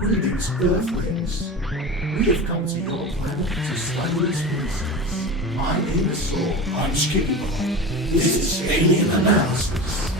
Greetings, Earthlings. We have come to your planet to study its mysteries. My name is Zorg. I'm Skinny Boy. This is Alien Analysis.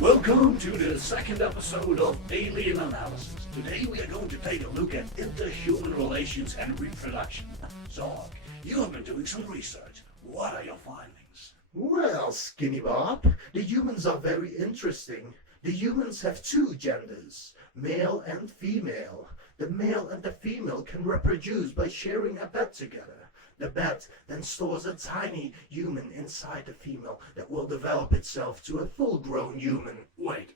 Welcome to the second episode of Alien Analysis. Today we are going to take a look at interhuman relations and reproduction. Zorg, you have been doing some research. What are your findings? Well, Skinny Bob, the humans are very interesting. The humans have two genders, male and female. The male and the female can reproduce by sharing a bed together. The bed then stores a tiny human inside the female that will develop itself to a full-grown human. Wait,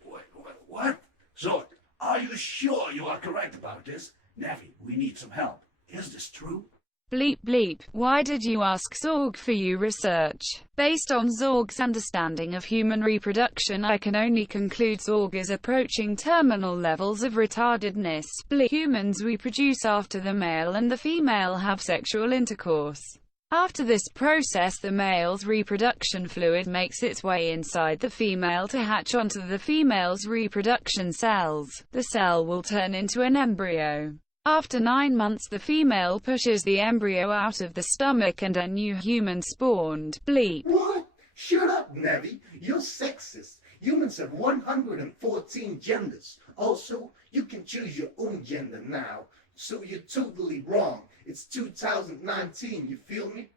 what? Zorg, are you sure you are correct about this? Navi, we need some help. Is this true? Bleep bleep, why did you ask Zorg for your research? Based on Zorg's understanding of human reproduction, I can only conclude Zorg is approaching terminal levels of retardedness. Bleep. Humans reproduce after the male and the female have sexual intercourse. After this process, the male's reproduction fluid makes its way inside the female to hatch onto the female's reproduction cells. The cell will turn into an embryo. After 9 months, the female pushes the embryo out of the stomach and a new human spawned. Bleep. What? Shut up, Navi. You're sexist. Humans have 114 genders. Also, you can choose your own gender now. So you're totally wrong. It's 2019, you feel me?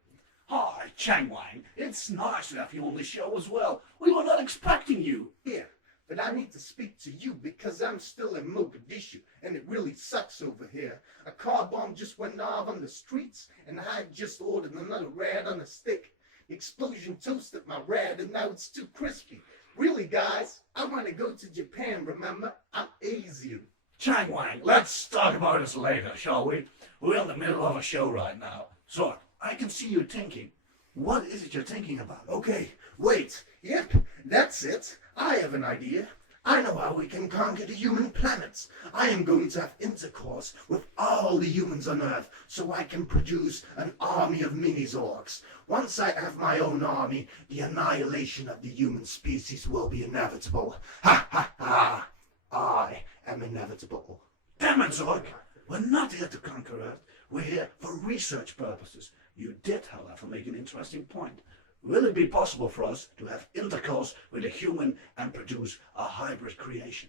Hi, Chang Wang. It's nice to have you on the show as well. We were not expecting you. Here. But I need to speak to you because I'm still in Mogadishu and it really sucks over here. A car bomb just went off on the streets and I just ordered another rad on a stick. The explosion toasted my rad and now it's too crispy. Really, guys, I want to go to Japan, remember? I'm Asian. Chang Wang, let's talk about this later, shall we? We're in the middle of a show right now. So, I can see you thinking. What is it you're thinking about? Okay, wait. Yep, that's it. I have an idea. I know how we can conquer the human planets. I am going to have intercourse with all the humans on Earth so I can produce an army of mini-Zorgs. Once I have my own army, the annihilation of the human species will be inevitable. Ha ha ha! I am inevitable. Damn it, Zorg! We're not here to conquer Earth. We're here for research purposes. You did, however, make an interesting point. Will it be possible for us to have intercourse with a human and produce a hybrid creation?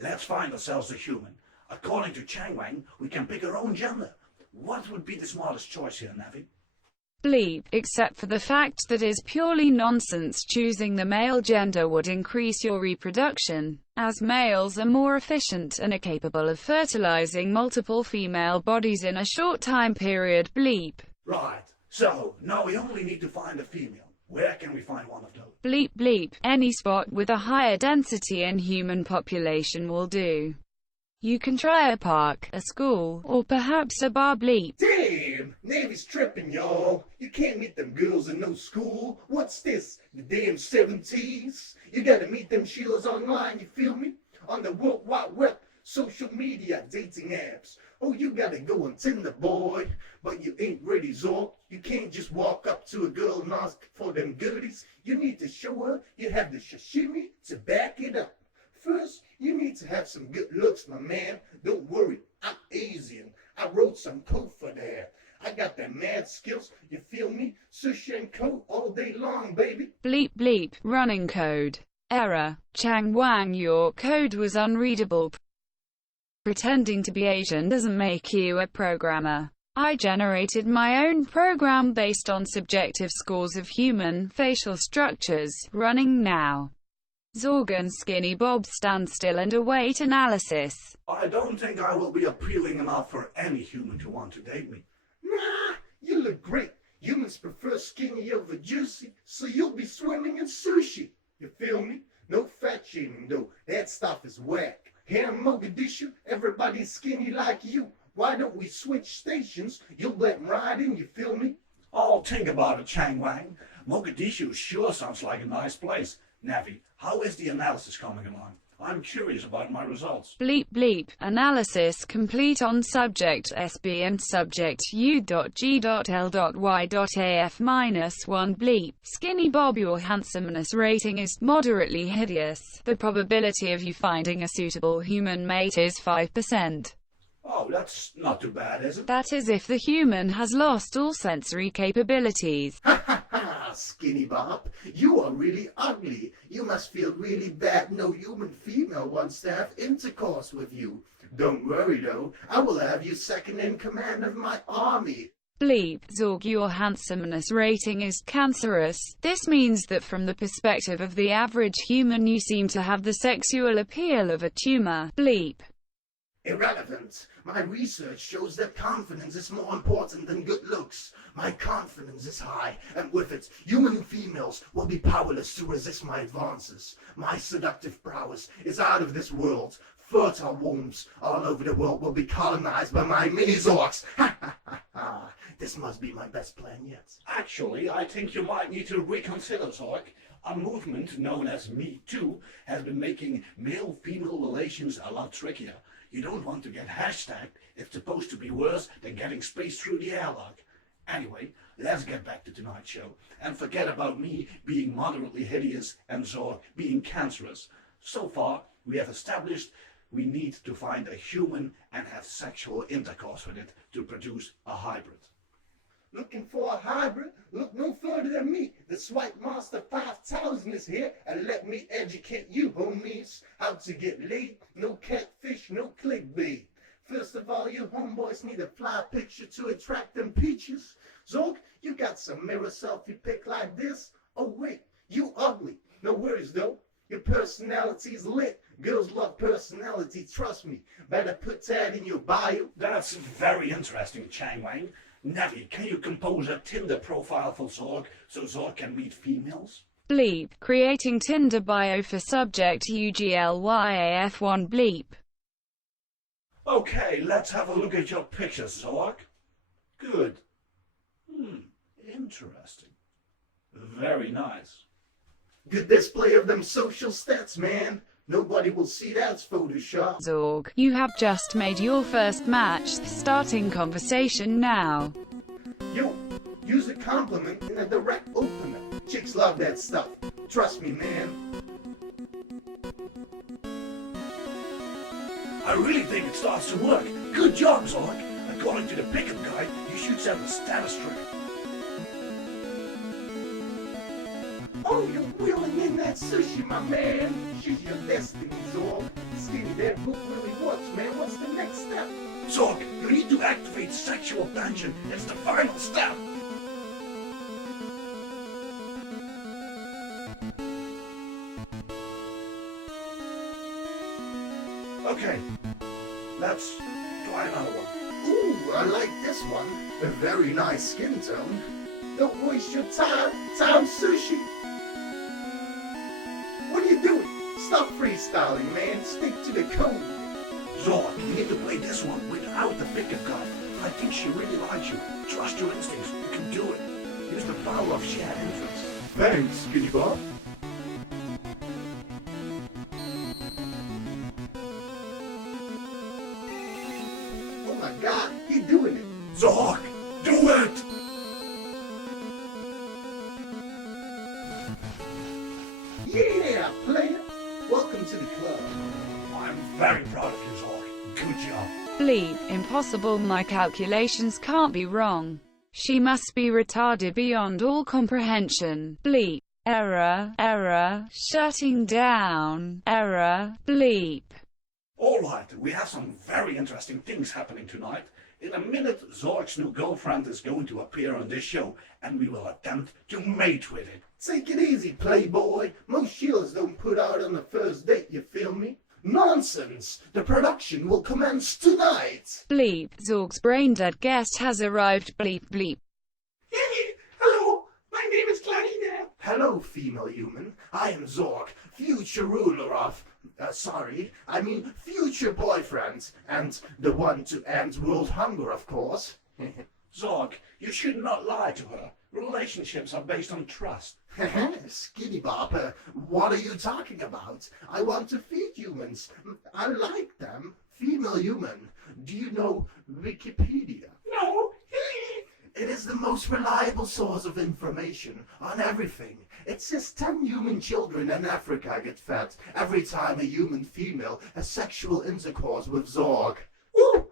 Let's find ourselves a human. According to Chang Wang, we can pick our own gender. What would be the smartest choice here, Navi? Bleep, except for the fact that is purely nonsense. Choosing the male gender would increase your reproduction, as males are more efficient and are capable of fertilizing multiple female bodies in a short time period. Bleep. Right. So, now we only need to find a female. Where can we find one of those? Bleep bleep, any spot with a higher density in human population will do. You can try a park, a school, or perhaps a bar. Bleep. Damn! Navy's tripping, y'all. You can't meet them girls in no school. What's this? The damn 70s? You gotta meet them Sheilas online, you feel me? On the World Wide Web, social media, dating apps. Oh, you gotta go on Tinder, boy. But you ain't ready, Zorg. You can't just walk up to a girl and ask for them goodies. You need to show her you have the sashimi to back it up. First, you need to have some good looks, my man. Don't worry, I'm Asian. I wrote some code for that. I got the mad skills, you feel me? Sushi and code all day long, baby. Bleep bleep, running code. Error. Chang Wang, your code was unreadable. Pretending to be Asian doesn't make you a programmer. I generated my own program based on subjective scores of human facial structures, running now. Zorg and Skinny Bob stand still and await analysis. I don't think I will be appealing enough for any human to want to date me. Nah, you look great. Humans prefer skinny over juicy, so you'll be swimming in sushi. You feel me? No fat shaming though, that stuff is whack. Here in Mogadishu, everybody's skinny like you. Why don't we switch stations? You'll let 'em ride in, you feel me? Oh, think about it, Chang Wang. Mogadishu sure sounds like a nice place. Navi, how is the analysis coming along? I'm curious about my results. Bleep bleep, analysis complete on subject SB and subject U.G.L.Y.AF-1 bleep. Skinny Bob, your handsomeness rating is moderately hideous. The probability of you finding a suitable human mate is 5%. Oh, that's not too bad, is it? That is if the human has lost all sensory capabilities. Ha ha ha, Skinny Bob, you are really ugly. You must feel really bad no human female wants to have intercourse with you. Don't worry though, I will have you second in command of my army. Bleep, Zorg, your handsomeness rating is cancerous. This means that from the perspective of the average human you seem to have the sexual appeal of a tumor. Bleep. Irrelevant. My research shows that confidence is more important than good looks. My confidence is high, and with it, human females will be powerless to resist my advances. My seductive prowess is out of this world. Fertile wombs all over the world will be colonized by my mini-Zorgs. Ha ha ha ha. This must be my best plan yet. Actually, I think you might need to reconsider, Zorg. A movement known as Me Too has been making male-female relations a lot trickier. You don't want to get hashtagged. It's supposed to be worse than getting spaced through the airlock. Anyway, let's get back to tonight's show and forget about me being moderately hideous and Zorg being cancerous. So far, we have established we need to find a human and have sexual intercourse with it to produce a hybrid. Looking for a hybrid? Look no further than me. The Swipe Master 5000 is here, and let me educate you, homies. How to get laid, no catfish, no clickbait. First of all, you homeboys need a fly picture to attract them peaches. Zorg, you got some mirror selfie pic like this? Oh wait, you ugly. No worries though. Your personality's lit. Girls love personality, trust me. Better put that in your bio. That's very interesting, Chang Wang. Navi, can you compose a Tinder profile for Zorg so Zorg can meet females? Bleep, creating Tinder bio for subject UGLYAF1 bleep. Okay, let's have a look at your pictures, Zorg. Good. Interesting. Very nice. Good display of them social stats, man. Nobody will see that's Photoshop. Zorg, you have just made your first match, starting conversation now. Yo, use a compliment in a direct opener. Chicks love that stuff. Trust me, man. I really think it starts to work. Good job, Zorg. According to the pickup guide, you should send a status strip. Oh, you're wheeling in that sushi, my man. Choose your destiny, Zorg. Skinny, that book really works, man. What's the next step? Zorg, you need to activate sexual tension. It's the final step. Okay, let's try another one. Ooh, I like this one. A very nice skin tone. Don't waste your time. Time sushi. What are you doing? Stop freestyling, man. Stick to the code. Zorg, you need to play this one without the pickup guide. I think she really likes you. Trust your instincts. You can do it. Use the power of shared interests. Thanks, Skinny Bob. Oh my god, he's doing it. Zorg, do it! Yeah, player. Welcome to the club. I'm very proud of you, Zorg. Good job. Bleep, impossible, my calculations can't be wrong. She must be retarded beyond all comprehension. Bleep. Error, error, shutting down, error, bleep. Alright, we have some very interesting things happening tonight. In a minute, Zorg's new girlfriend is going to appear on this show, and we will attempt to mate with it. Take it easy, playboy. Most shields don't put out on the first date, you feel me? Nonsense! The production will commence tonight! Bleep, Zorg's brain-dead guest has arrived. Bleep, bleep. Hello, my name is Clarina. Hello, female human. I am Zorg, future ruler of... future boyfriend, and the one to end world hunger, of course. Zorg, you should not lie to her. Relationships are based on trust. Skinny Bob, what are you talking about? I want to feed humans. I like them. Female human. Do you know Wikipedia? No. It is the most reliable source of information on everything. It says 10 human children in Africa get fed every time a human female has sexual intercourse with Zorg. Ooh,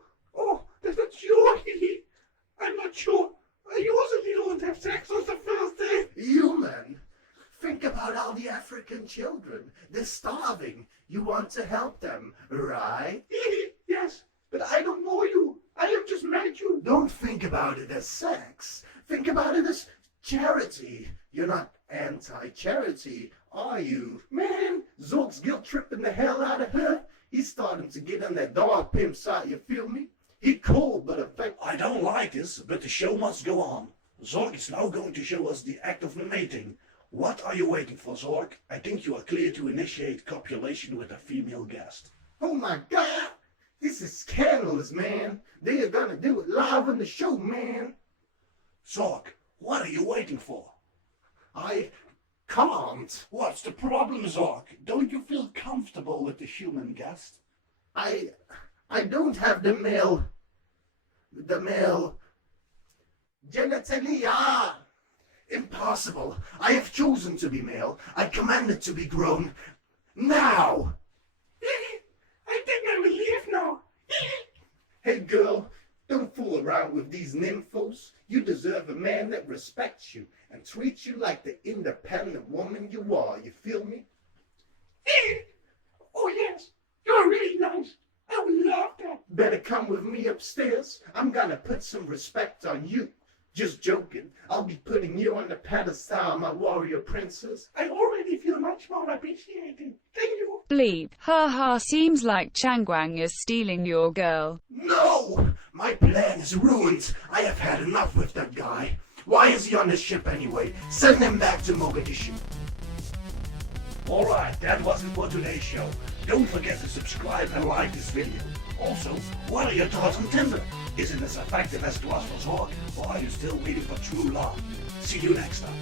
African children. They're starving. You want to help them, right? Yes, but I don't know you. I have just met you. Don't think about it as sex. Think about it as charity. You're not anti-charity, are you? Man, Zorg's guilt tripping the hell out of her. He's starting to get on that dog pimp side, you feel me? He cold, but effective. I don't like this, but the show must go on. Zorg is now going to show us the act of mating. What are you waiting for, Zorg? I think you are clear to initiate copulation with a female guest. Oh my God! This is scandalous, man. They are gonna do it live on the show, man. Zorg, what are you waiting for? I can't. What's the problem, Zorg? Don't you feel comfortable with the human guest? I don't have the male genitalia. Impossible. I have chosen to be male. I commanded to be grown. Now. I think I will leave now. Hey girl, don't fool around with these nymphos. You deserve a man that respects you and treats you like the independent woman you are. You feel me? Oh yes, you're really nice. I would love that. Better come with me upstairs. I'm gonna put some respect on you. Just joking. I'll be putting you on the pedestal, my warrior princess. I already feel much more appreciated. Thank you. Bleep. Haha, seems like Changwang is stealing your girl. No! My plan is ruined. I have had enough with that guy. Why is he on the ship anyway? Send him back to Mogadishu. Alright, that was it for today's show. Don't forget to subscribe and like this video. Also, what are your thoughts on Tinder? Is it as effective as it was for Zorg, or are you still waiting for true love? See you next time.